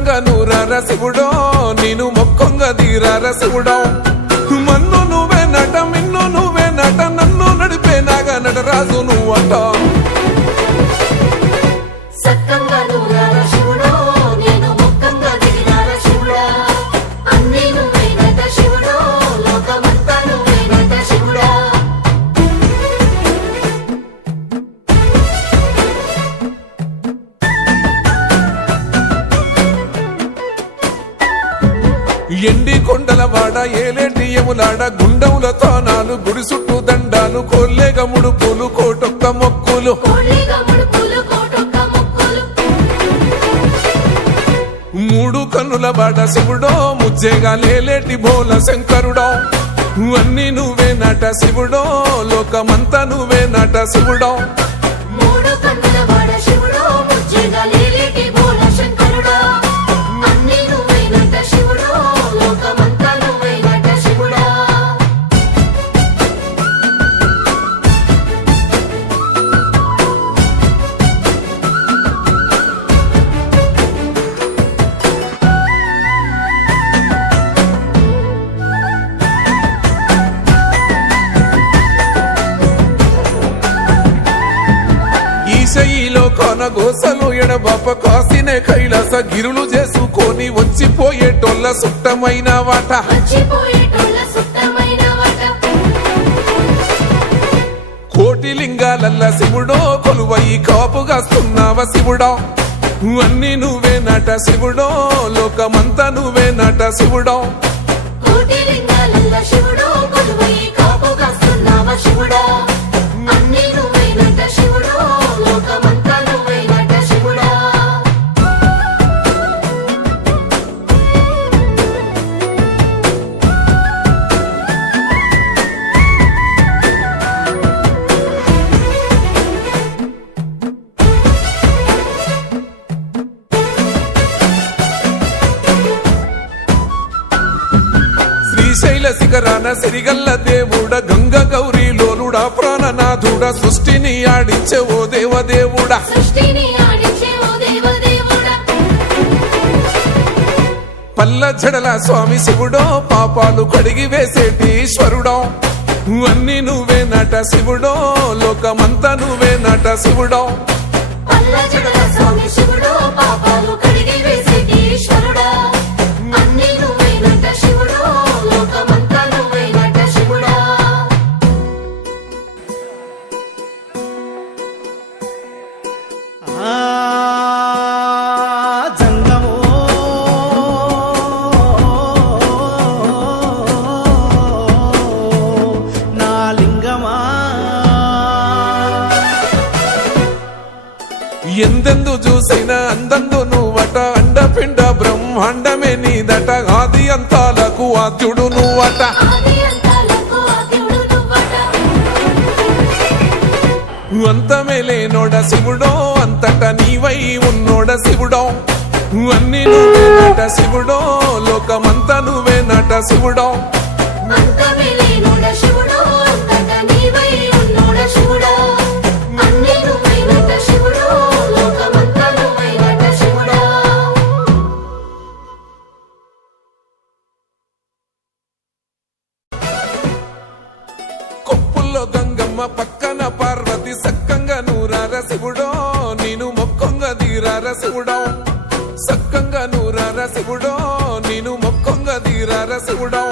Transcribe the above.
సక్కంగా నూరార శివుడో నేను మొక్కంగా దీరార శివుడో మన్ను నువ్వే నట మిన్ను నువ్వే నట నన్ను నడిపే నాగా నటరాజు నువ్వట ఎండి కొండల వాడ ఏలేటి యములాడ గుండముల తానాలు గుడి చుట్టూ దండాలు కోల్లేగ ముడుపులు కోటొక్క మొక్కులు మూడు కన్నుల వాడ శివుడో ముజ్జేగా లేలేటి బోల శంకరుడో అన్ని నువ్వే నట శివుడో లోకమంతా నువ్వే నట శివుడో ఈశయిలో కొన గోసలు ఎడబాప కాసినే కైలాస గిరులు చేసుకొని వచ్చిపోయేటోళ్ళ సుట్టమైన వాట కోటి లింగాలల్ల శివుడో కొలువయి కాపుగాస్తున్నావ శివుడో అన్ని నువ్వే నట శివుడో లోకమంతా నువ్వే నట శివుడో శ్రీశైల శిఖరాన సిరిగల్ల దేవుడ గంగ గౌరీ లోలుడా ప్రాణనాథుడ సృష్టిని ఆడించే ఓ దేవదేవుడా పల్ల జడల స్వామి శివుడో పాపాలు కడిగి వేసేటి ఈశ్వరుడో అన్ని నువ్వే నట శివుడో లోకమంతా నువ్వే నట శివుడో ఎందెందు చూసైనా అందందు నువ్వట అండపిండ బ్రహ్మాండమే నీదట ఆది అంతాలకు ఆద్యుడు నువ్వట అంతమే లేనోడ శివుడో అంతట నీవై ఉన్నోడ శివుడో అన్ని నువ్వే నట శివుడో లోకమంతా నువ్వే నట శివుడో కొప్పుల్లో గంగమ్మ పక్కన పార్వతి సక్కంగా నూరార శివుడో నేను మొక్కంగా దీరార శివుడో సక్కంగా నూరార శివుడో నేను మొక్కంగా దీరార శివుడో